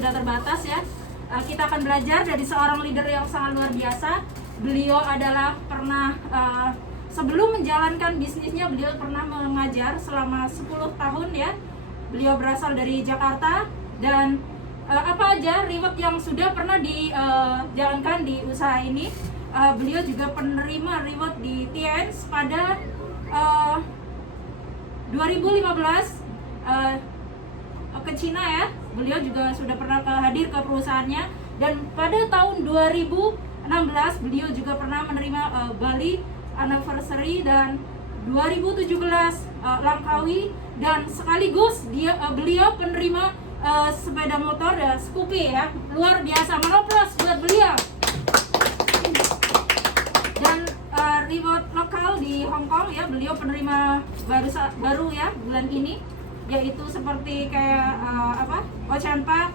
Sudah terbatas ya. Kita akan belajar dari seorang leader yang sangat luar biasa. Beliau adalah pernah sebelum menjalankan bisnisnya, beliau pernah mengajar selama 10 tahun ya. Beliau berasal dari Jakarta dan apa aja reward yang sudah pernah dijalankan di usaha ini. Beliau juga penerima reward di TNS pada 2015 ke Cina ya. Beliau juga sudah pernah hadir ke perusahaannya, dan pada tahun 2016 beliau juga pernah menerima Bali Anniversary dan 2017 Langkawi, dan sekaligus beliau penerima sepeda motor ya, Scoopy ya. Luar biasa, menoplos buat beliau. Dan reward lokal di Hong Kong ya, beliau penerima baru ya bulan ini, yaitu seperti kayak Ocean Park,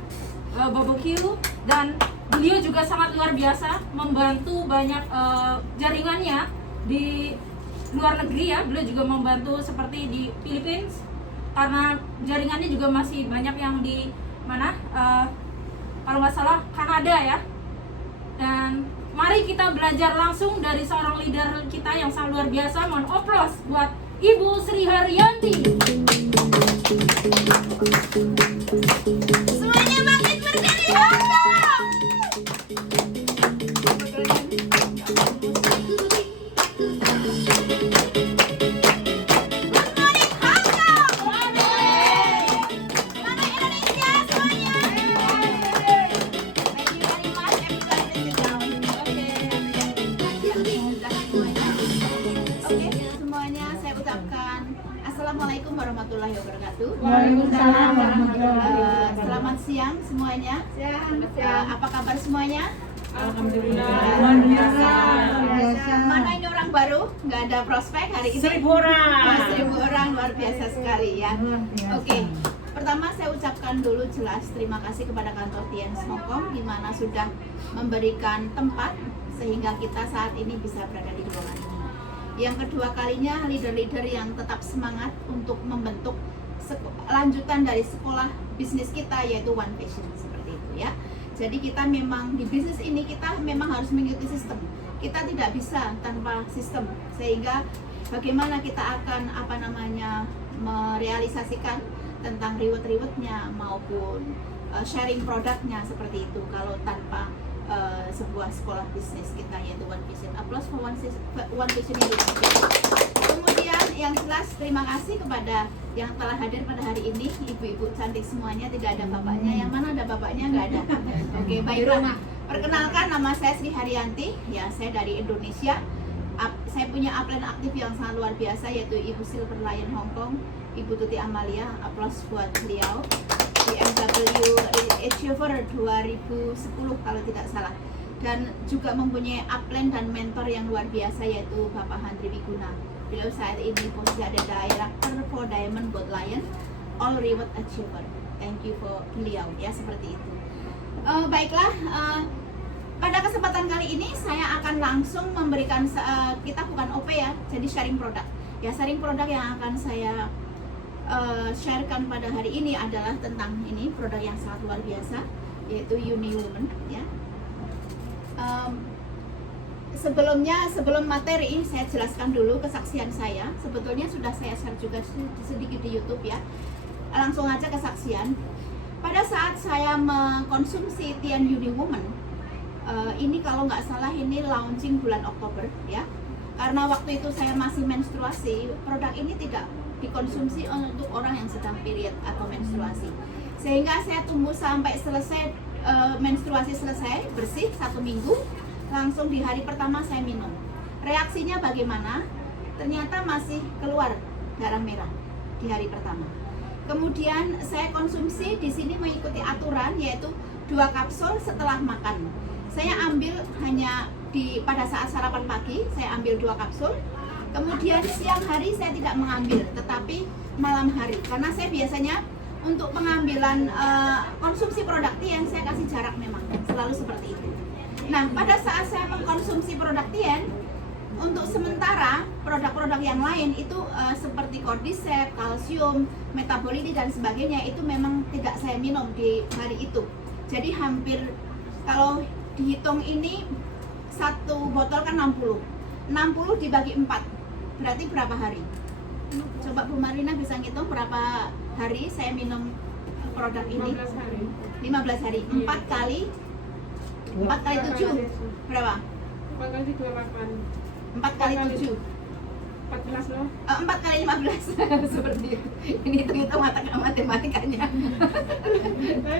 barbecue, dan beliau juga sangat luar biasa membantu banyak jaringannya di luar negeri ya. Beliau juga membantu seperti di Philippines karena jaringannya juga masih banyak yang di mana kalau nggak salah Kanada ya. Dan mari kita belajar langsung dari seorang leader kita yang sangat luar biasa. Mohon oplos buat Ibu Sri Haryanti. Semuanya makin berdiri Hongkong. Good morning Hongkong. Selamat Indonesia semuanya. Thank you very much. Everybody sit down. Oke, semuanya saya ucapkan Assalamualaikum warahmatullahi wabarakatuh. Waalaikumsalam warahmatullahi wabarakatuh. Selamat siang semuanya. Apa kabar semuanya? Alhamdulillah. Luar biasa. Mana ini orang baru? Nggak ada prospek hari ini? 1000 orang. Oh, 1000 orang, luar biasa sekali ya. Oke, pertama saya ucapkan dulu jelas terima kasih kepada kantor TNS Hongkong di mana sudah memberikan tempat sehingga kita saat ini bisa berada di ruangan ini. Yang kedua kalinya, leader-leader yang tetap semangat untuk membentuk lanjutan dari sekolah bisnis kita, yaitu One Passion seperti itu ya. Jadi kita memang di bisnis ini kita memang harus mengikuti sistem. Kita tidak bisa tanpa sistem. Sehingga bagaimana kita akan merealisasikan tentang reward-rewardnya maupun sharing produknya seperti itu kalau tanpa sebuah sekolah bisnis kita, yaitu One Vision. Applause for One Vision ini. Kemudian yang jelas terima kasih kepada yang telah hadir pada hari ini, ibu-ibu cantik semuanya. Tidak ada bapaknya, yang mana ada bapaknya? Nggak ada. Oke, baiklah. Perkenalkan, nama saya Sri Haryanti, ya, saya dari Indonesia. Saya punya upline aktif yang sangat luar biasa, yaitu Ibu Silver Lion Hong Kong, Ibu Tuti Amalia. Applause buat beliau. BMW Achiever 2010 kalau tidak salah, dan juga mempunyai upline dan mentor yang luar biasa, yaitu Bapak Handri Wiguna. Beliau saat ini posisi ada Director for Diamond Gold Lion All Reward Achiever. Thank you for beliau ya, seperti itu. Baiklah, pada kesempatan kali ini saya akan langsung memberikan kita bukan OP ya, jadi sharing produk ya. Sharing produk yang akan saya sharekan pada hari ini adalah tentang ini produk yang sangat luar biasa, yaitu Uni Woman ya. Sebelum materi saya jelaskan dulu kesaksian saya. Sebetulnya sudah saya share juga sedikit di YouTube ya. Langsung aja kesaksian. Pada saat saya mengkonsumsi Tian Uni Woman, ini kalau nggak salah ini launching bulan Oktober ya. Karena waktu itu saya masih menstruasi, produk ini tidak dikonsumsi untuk orang yang sedang period atau menstruasi, sehingga saya tunggu sampai selesai menstruasi selesai bersih 1 minggu, langsung di hari pertama saya minum. Reaksinya bagaimana? Ternyata masih keluar darah merah di hari pertama. Kemudian saya konsumsi di sini mengikuti aturan, yaitu 2 kapsul setelah makan. Saya ambil hanya pada saat sarapan pagi, saya ambil 2 kapsul. Kemudian siang hari saya tidak mengambil, tetapi malam hari, karena saya biasanya untuk pengambilan konsumsi produk Tien saya kasih jarak, memang selalu seperti itu. Nah, pada saat saya mengkonsumsi produk Tien, untuk sementara produk-produk yang lain itu seperti Cordyceps, kalsium, metaboliti dan sebagainya itu memang tidak saya minum di hari itu. Jadi hampir kalau dihitung ini satu botol kan 60 dibagi 4 berarti berapa hari? Coba Bu Marina bisa ngitung berapa hari saya minum produk ini? 15 hari. 15 hari. 4 kali 7 berapa? 4 kali 28. 4 kali 7 14 loh. 4 kali 15 seperti itu. Ini hitung-hitung matematikanya.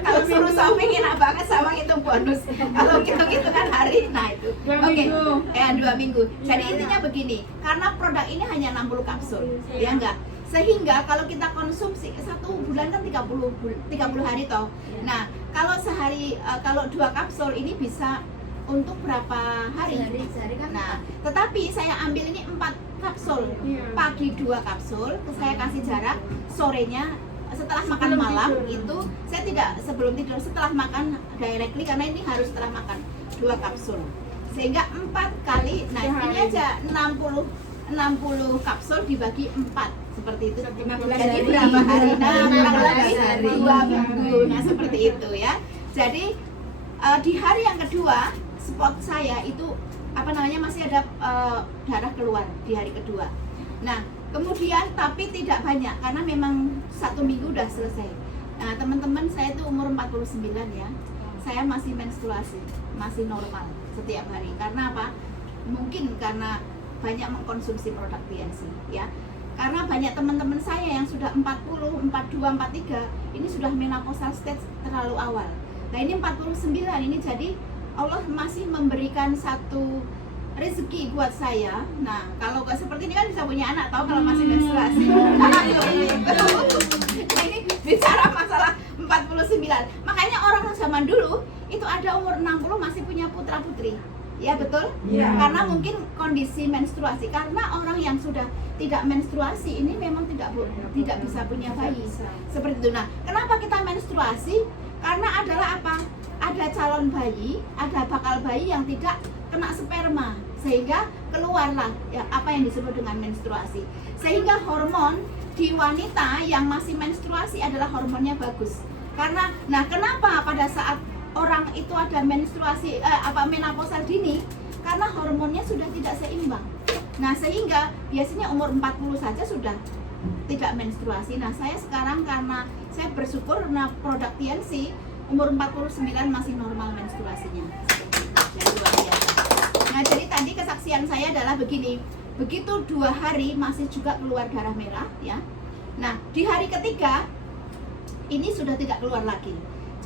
Kalau suruh shopping enak banget sama ngitung bonus. Kalau hitung-hitungan hari, nah itu. 2 Oke, minggu. 2 minggu. Jadi intinya begini, karena produk ini hanya 60 kapsul, ya enggak? Sehingga kalau kita konsumsi 1 bulan kan 30 hari toh. Nah, kalau sehari kalau 2 kapsul ini bisa untuk berapa hari? Sehari kan Nah, tetapi saya ambil ini 4 kapsul. Iya. Pagi 2 kapsul, saya kasih jarak, sorenya setelah makan Sebelum malam tidur. itu saya tidak sebelum tidur, setelah makan directly karena ini harus setelah makan 2 kapsul. Sehingga 4 kali, nah Sehari. ini aja 60 kapsul dibagi 4 seperti itu. 15 Jadi hari. berapa hari? Nah, kurang 15 lebih hari. 2 minggu. Nah, seperti itu ya. Jadi di hari yang kedua spot saya itu masih ada darah keluar di hari kedua. Nah, kemudian tapi tidak banyak karena memang 1 minggu udah selesai. Nah, teman-teman saya itu umur 49 ya. Saya masih menstruasi, masih normal setiap hari. Karena apa? Mungkin karena banyak mengkonsumsi produk TNC ya. Karena banyak teman-teman saya yang sudah 40, 42, 43 ini sudah menopausal stage terlalu awal. Nah, ini 49 ini jadi Allah masih memberikan satu rezeki buat saya. Nah, kalau nggak seperti ini kan bisa punya anak, tahu kalau masih menstruasi. Nah, ini bicara masalah 49. Makanya orang zaman dulu itu ada umur 60 masih punya putra putri. Ya betul? Iya. Karena mungkin kondisi menstruasi. Karena orang yang sudah tidak menstruasi ini memang tidak bisa punya bayi. Seperti itu. Nah, kenapa kita menstruasi? Karena adalah apa? Ada calon bayi, ada bakal bayi yang tidak kena sperma, sehingga keluarlah ya apa yang disebut dengan menstruasi. Sehingga hormon di wanita yang masih menstruasi adalah hormonnya bagus. Karena, nah kenapa pada saat orang itu ada menstruasi menopausal dini? Karena hormonnya sudah tidak seimbang. Nah, sehingga biasanya umur 40 saja sudah tidak menstruasi. Nah, saya sekarang karena saya bersyukur karena produk TNC umur 49 masih normal menstruasinya. Jadi luar biasa. Nah, jadi tadi kesaksian saya adalah begini. Begitu 2 hari masih juga keluar darah merah ya. Nah, di hari ketiga ini sudah tidak keluar lagi.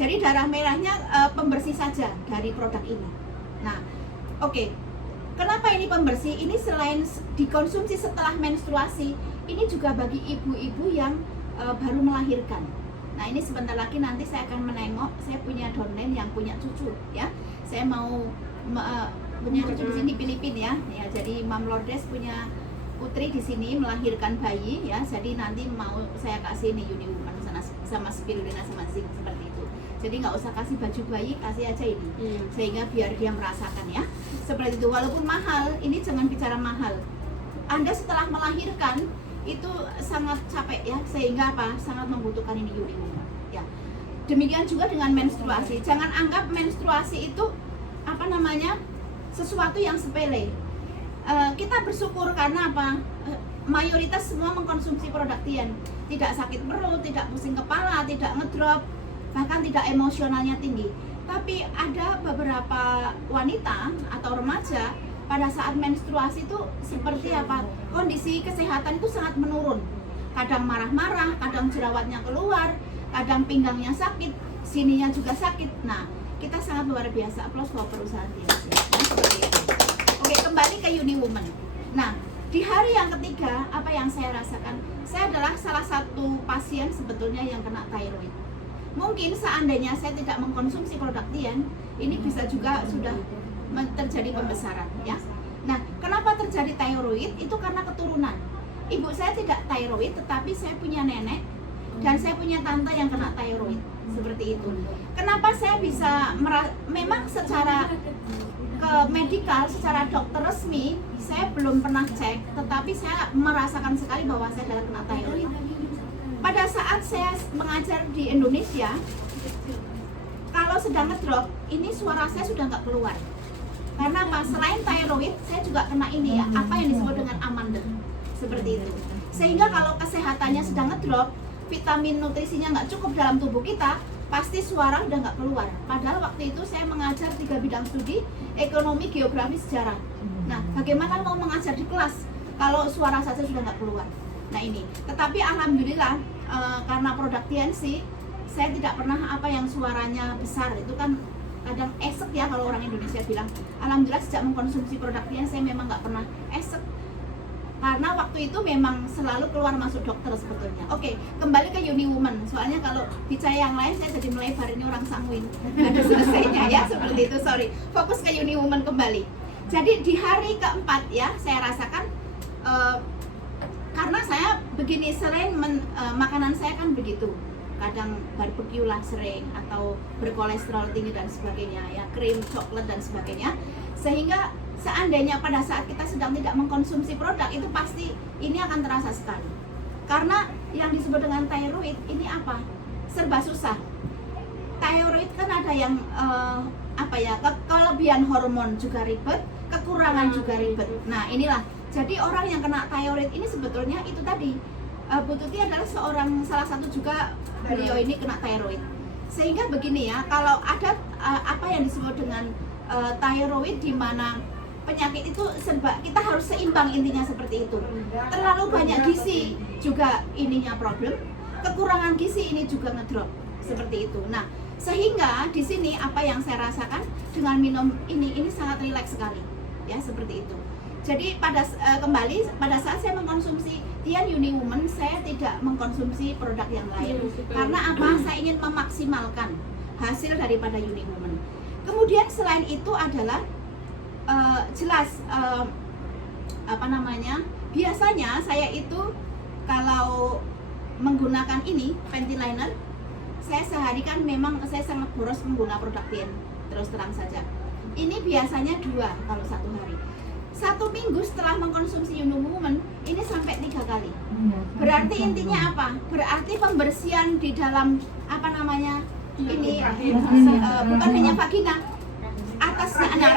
Jadi darah merahnya pembersih saja dari produk ini. Nah, oke. Kenapa ini pembersih? Ini selain dikonsumsi setelah menstruasi, ini juga bagi ibu-ibu yang baru melahirkan. Nah, ini sebentar lagi nanti saya akan menengok. Saya punya downline yang punya cucu, ya. Saya mau punya cucu di sini Filipina, ya. Jadi Mam Lourdes punya putri di sini melahirkan bayi, ya. Jadi nanti mau saya kasih nih Uni Woman sama spirulina sama zinc seperti itu. Jadi nggak usah kasih baju bayi, kasih aja ini, sehingga biar dia merasakan ya. Seperti itu. Walaupun mahal, ini jangan bicara mahal. Anda setelah melahirkan itu sangat capek ya, sehingga apa? Sangat membutuhkan ini Uni Woman. Ya. Demikian juga dengan menstruasi. Jangan anggap menstruasi itu sesuatu yang sepele. Kita bersyukur karena apa? Mayoritas semua mengkonsumsi produk Tien, tidak sakit perut, tidak pusing kepala, tidak ngedrop, bahkan tidak emosionalnya tinggi. Tapi ada beberapa wanita atau remaja pada saat menstruasi itu seperti apa? Kondisi kesehatan itu sangat menurun. Kadang marah-marah, kadang jerawatnya keluar, kadang pinggangnya sakit, sininya juga sakit. Nah, kita sangat luar biasa. Aplaus buat perusahaan TNC. Nah, seperti itu. Oke, kembali ke Uni Woman. Nah, di hari yang ketiga, apa yang saya rasakan? Saya adalah salah satu pasien sebetulnya yang kena thyroid. Mungkin seandainya saya tidak mengkonsumsi produk Tien, ini bisa juga sudah terjadi pembesaran, ya. Nah, kenapa terjadi thyroid? Itu karena keturunan. Ibu saya tidak thyroid, tetapi saya punya nenek dan saya punya tante yang kena thyroid, seperti itu. Kenapa saya bisa memang secara ke medikal, secara dokter resmi saya belum pernah cek, tetapi saya merasakan sekali bahwa saya adalah kena thyroid. Pada saat saya mengajar di Indonesia, kalau sedang ngedrop, ini suara saya sudah nggak keluar. Karena apa? Selain thyroid, saya juga kena ini ya, apa yang disebut dengan amandel. Seperti itu. Sehingga kalau kesehatannya sedang ngedrop, vitamin nutrisinya nggak cukup dalam tubuh kita, pasti suara udah nggak keluar. Padahal waktu itu saya mengajar 3 bidang studi, ekonomi, geografi, sejarah. Nah, bagaimana mau mengajar di kelas kalau suara saja sudah nggak keluar? Nah ini, tetapi alhamdulillah karena produk TNC, saya tidak pernah apa yang suaranya besar. Itu kan kadang esek ya kalau orang Indonesia bilang. Alhamdulillah sejak mengkonsumsi produk TNC saya memang nggak pernah esek. Karena waktu itu memang selalu keluar masuk dokter sebetulnya. Oke, kembali ke Uni Woman. Soalnya kalau bicara yang lain saya jadi melebar, ini orang sanguin. Nggak ada selesainya ya, seperti itu, sorry. Fokus ke Uni Woman kembali. Jadi di hari keempat ya, saya rasakan karena saya begini sering makanan saya kan begitu. Kadang barbecue lah sering, atau berkolesterol tinggi dan sebagainya ya, krim, coklat dan sebagainya. Sehingga seandainya pada saat kita sedang tidak mengkonsumsi produk itu pasti ini akan terasa sekali. Karena yang disebut dengan thyroid ini apa? Serba susah. Thyroid kan ada yang kelebihan hormon juga ribet, kekurangan juga ribet. Nah inilah, jadi orang yang kena thyroid ini sebetulnya itu tadi, Bu Tuti adalah salah satu juga beliau ini kena thyroid. Sehingga begini ya, kalau ada apa yang disebut dengan thyroid di mana penyakit itu serba kita harus seimbang, intinya seperti itu. Terlalu banyak gizi juga ininya problem, kekurangan gizi ini juga ngedrop seperti itu. Nah, sehingga di sini apa yang saya rasakan dengan minum ini sangat rileks sekali ya, seperti itu. Jadi kembali pada saat saya mengkonsumsi Tian Uni Woman, saya tidak mengkonsumsi produk yang lain. Karena apa? Saya ingin memaksimalkan hasil daripada Uni Woman. Kemudian selain itu adalah biasanya saya itu kalau menggunakan ini panty liner, saya sehari kan memang saya sangat boros menggunakan produk Tian, terus terang saja. Ini biasanya 2 kalau 1 hari. 1 minggu setelah mengkonsumsi Uni Woman ini sampai 3 kali. Berarti intinya apa? Berarti pembersihan di dalam ini bukan hanya vagina, atasnya anak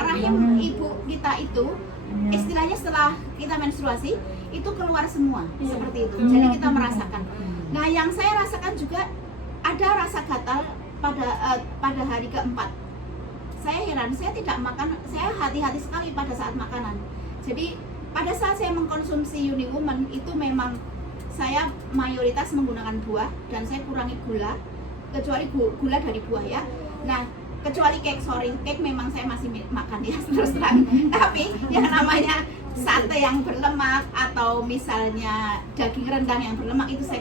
rahim ibu kita itu istilahnya setelah kita menstruasi itu keluar semua seperti itu. Jadi kita merasakan. Nah, yang saya rasakan juga ada rasa gatal pada hari keempat. Saya heran, saya tidak makan, saya hati-hati sekali pada saat makanan. Jadi pada saat saya mengkonsumsi Uni Woman itu memang saya mayoritas menggunakan buah dan saya kurangi gula, kecuali gula dari buah ya. Nah, kecuali cake memang saya masih makan ya terus terang. Tapi yang namanya sate yang berlemak atau misalnya daging rendang yang berlemak itu saya